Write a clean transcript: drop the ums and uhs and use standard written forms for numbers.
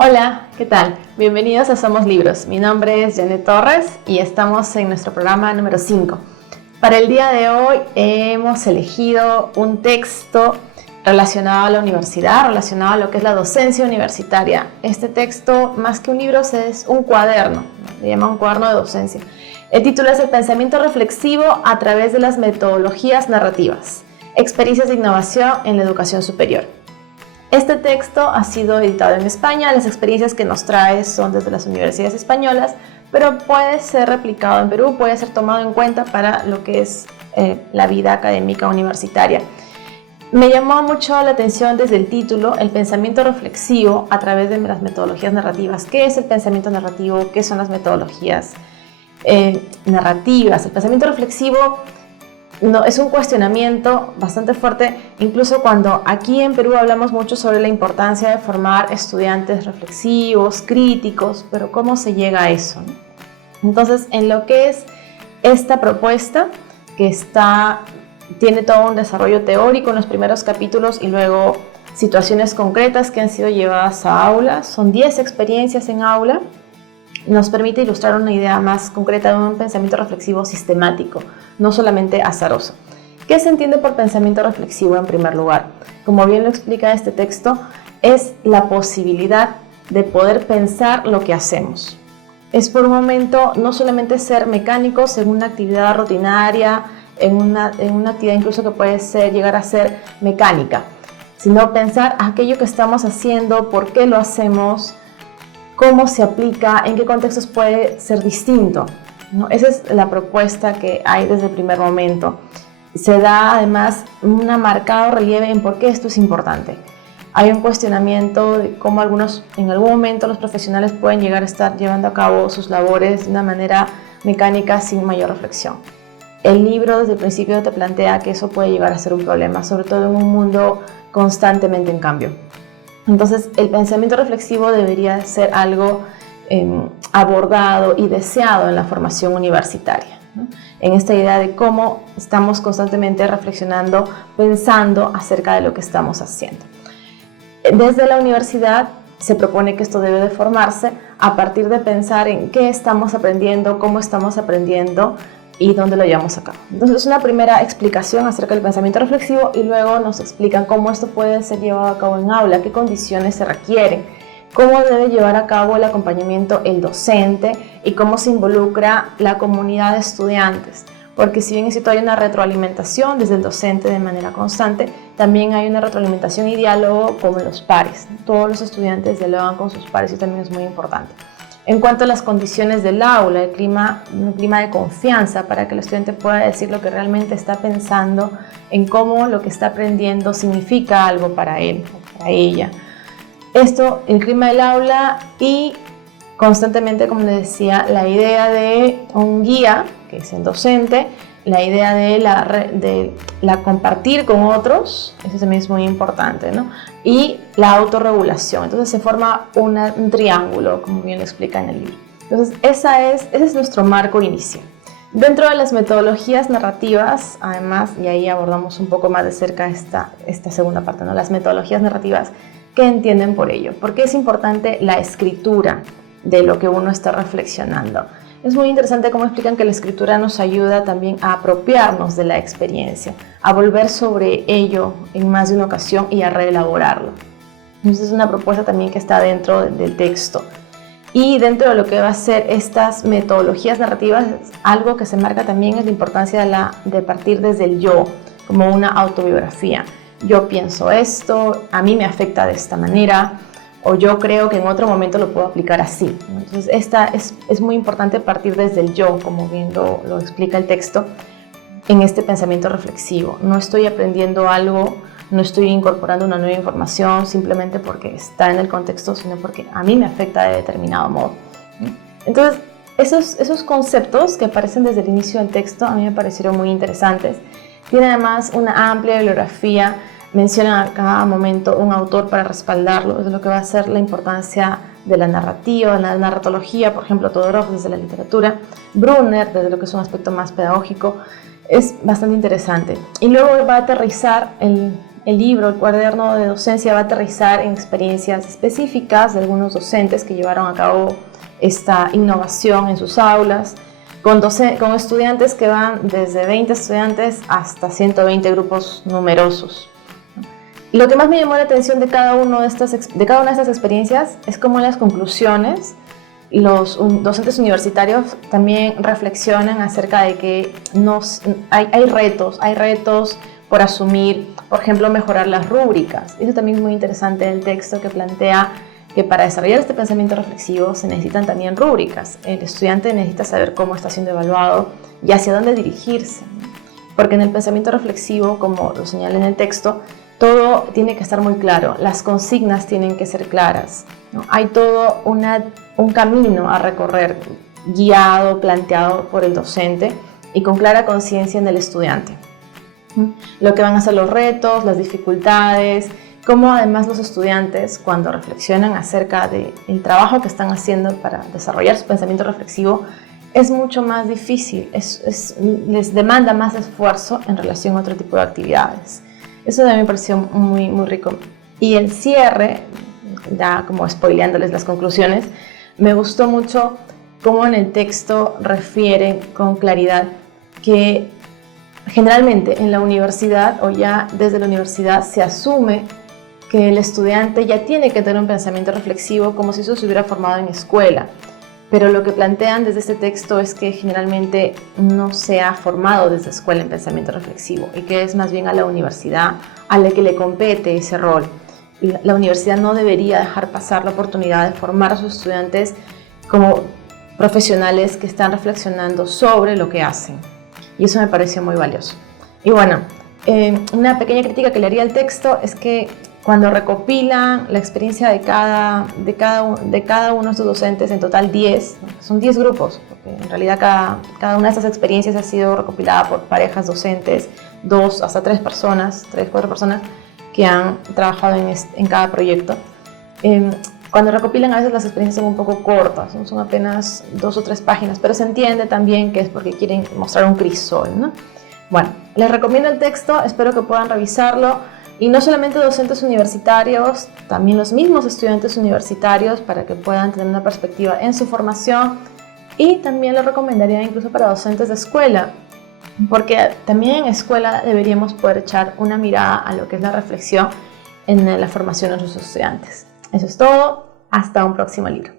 Hola, ¿qué tal? Bienvenidos a Somos Libros. Mi nombre es Janet Torres y estamos en nuestro programa número 5. Para el día de hoy hemos elegido un texto relacionado a la universidad, relacionado a lo que es la docencia universitaria. Este texto, más que un libro, es un cuaderno, le llaman un cuaderno de docencia. El título es El pensamiento reflexivo a través de las metodologías narrativas, experiencias de innovación en la educación superior. Este texto ha sido editado en España. Las experiencias que nos trae son desde las universidades españolas, pero puede ser replicado en Perú, puede ser tomado en cuenta para lo que es la vida académica universitaria. Me llamó mucho la atención desde el título, el pensamiento reflexivo a través de las metodologías narrativas. ¿Qué es el pensamiento narrativo? ¿Qué son las metodologías narrativas? El pensamiento reflexivo es un cuestionamiento bastante fuerte, incluso cuando aquí en Perú hablamos mucho sobre la importancia de formar estudiantes reflexivos, críticos, pero ¿cómo se llega a eso, no? Entonces, en lo que es esta propuesta, que tiene todo un desarrollo teórico en los primeros capítulos y luego situaciones concretas que han sido llevadas a aulas, son 10 experiencias en aula, nos permite ilustrar una idea más concreta de un pensamiento reflexivo sistemático, no solamente azaroso. ¿Qué se entiende por pensamiento reflexivo en primer lugar? Como bien lo explica este texto, es la posibilidad de poder pensar lo que hacemos. Es por un momento no solamente ser mecánicos en una actividad rutinaria, en una actividad incluso que puede llegar a ser mecánica, sino pensar aquello que estamos haciendo, por qué lo hacemos, cómo se aplica, en qué contextos puede ser distinto, ¿no? Esa es la propuesta que hay desde el primer momento. Se da además un marcado relieve en por qué esto es importante. Hay un cuestionamiento de cómo en algún momento los profesionales pueden llegar a estar llevando a cabo sus labores de una manera mecánica sin mayor reflexión. El libro desde el principio te plantea que eso puede llegar a ser un problema, sobre todo en un mundo constantemente en cambio. Entonces, el pensamiento reflexivo debería ser algo abordado y deseado en la formación universitaria, ¿no? En esta idea de cómo estamos constantemente reflexionando, pensando acerca de lo que estamos haciendo. Desde la universidad se propone que esto debe de formarse a partir de pensar en qué estamos aprendiendo, cómo estamos aprendiendo y dónde lo llevamos a cabo. Entonces, es una primera explicación acerca del pensamiento reflexivo y luego nos explican cómo esto puede ser llevado a cabo en aula, qué condiciones se requieren, cómo debe llevar a cabo el acompañamiento el docente y cómo se involucra la comunidad de estudiantes. Porque si bien es cierto hay una retroalimentación desde el docente de manera constante, también hay una retroalimentación y diálogo con los pares. Todos los estudiantes dialogan con sus pares y también es muy importante. En cuanto a las condiciones del aula, un clima de confianza para que el estudiante pueda decir lo que realmente está pensando, en cómo lo que está aprendiendo significa algo para él o para ella. Esto, el clima del aula y constantemente, como les decía, la idea de un guía, que es el docente, la idea de la compartir con otros, eso también es muy importante, ¿no? Y la autorregulación. Entonces se forma un triángulo, como bien lo explica en el libro. Entonces ese es nuestro marco inicial. Dentro de las metodologías narrativas, además, y ahí abordamos un poco más de cerca esta segunda parte, ¿no? Las metodologías narrativas, ¿qué entienden por ello? ¿Por qué es importante la escritura de lo que uno está reflexionando? Es muy interesante cómo explican que la escritura nos ayuda también a apropiarnos de la experiencia, a volver sobre ello en más de una ocasión y a reelaborarlo. Entonces es una propuesta también que está dentro del texto. Y dentro de lo que va a ser estas metodologías narrativas, algo que se marca también es la importancia de partir desde el yo, como una autobiografía. Yo pienso esto, a mí me afecta de esta manera, o yo creo que en otro momento lo puedo aplicar así. Entonces, es muy importante partir desde el yo, como bien lo explica el texto, en este pensamiento reflexivo. No estoy aprendiendo algo, no estoy incorporando una nueva información simplemente porque está en el contexto, sino porque a mí me afecta de determinado modo. Entonces, esos conceptos que aparecen desde el inicio del texto a mí me parecieron muy interesantes. Tiene además una amplia bibliografía. Menciona a cada momento un autor para respaldarlo, es lo que va a ser la importancia de la narrativa, la narratología, por ejemplo, Todorov desde la literatura, Brunner desde lo que es un aspecto más pedagógico, es bastante interesante. Y luego va a aterrizar en el libro, el cuaderno de docencia va a aterrizar en experiencias específicas de algunos docentes que llevaron a cabo esta innovación en sus aulas, con estudiantes que van desde 20 estudiantes hasta 120 grupos numerosos. Lo que más me llamó la atención de cada una de estas experiencias es cómo en las conclusiones los docentes universitarios también reflexionan acerca de que hay retos por asumir, por ejemplo, mejorar las rúbricas. Eso también es muy interesante del texto, que plantea que para desarrollar este pensamiento reflexivo se necesitan también rúbricas. El estudiante necesita saber cómo está siendo evaluado y hacia dónde dirigirse. Porque en el pensamiento reflexivo, como lo señala en el texto, todo tiene que estar muy claro, las consignas tienen que ser claras, ¿no? Hay todo un camino a recorrer, guiado, planteado por el docente y con clara conciencia en el estudiante. Lo que van a ser los retos, las dificultades, cómo además los estudiantes, cuando reflexionan acerca del trabajo que están haciendo para desarrollar su pensamiento reflexivo, es mucho más difícil, les demanda más esfuerzo en relación a otro tipo de actividades. Eso también me pareció muy, muy rico. Y el cierre, ya como spoileándoles las conclusiones, me gustó mucho cómo en el texto refieren con claridad que generalmente en la universidad o ya desde la universidad se asume que el estudiante ya tiene que tener un pensamiento reflexivo como si eso se hubiera formado en escuela. Pero lo que plantean desde este texto es que generalmente no se ha formado desde escuela en pensamiento reflexivo y que es más bien a la universidad a la que le compete ese rol. La universidad no debería dejar pasar la oportunidad de formar a sus estudiantes como profesionales que están reflexionando sobre lo que hacen. Y eso me pareció muy valioso. Y bueno, una pequeña crítica que le haría al texto es que cuando recopilan la experiencia de cada uno de estos docentes, en total 10, son 10 grupos, porque en realidad cada una de estas experiencias ha sido recopilada por parejas docentes, 2 hasta 3 personas, 3, 4 personas que han trabajado en cada proyecto. Cuando recopilan, a veces las experiencias son un poco cortas, ¿no? Son apenas 2 o 3 páginas, pero se entiende también que es porque quieren mostrar un crisol, ¿no? Bueno, les recomiendo el texto, espero que puedan revisarlo. Y no solamente docentes universitarios, también los mismos estudiantes universitarios para que puedan tener una perspectiva en su formación, y también lo recomendaría incluso para docentes de escuela, porque también en escuela deberíamos poder echar una mirada a lo que es la reflexión en la formación de nuestros estudiantes. Eso es todo, hasta un próximo libro.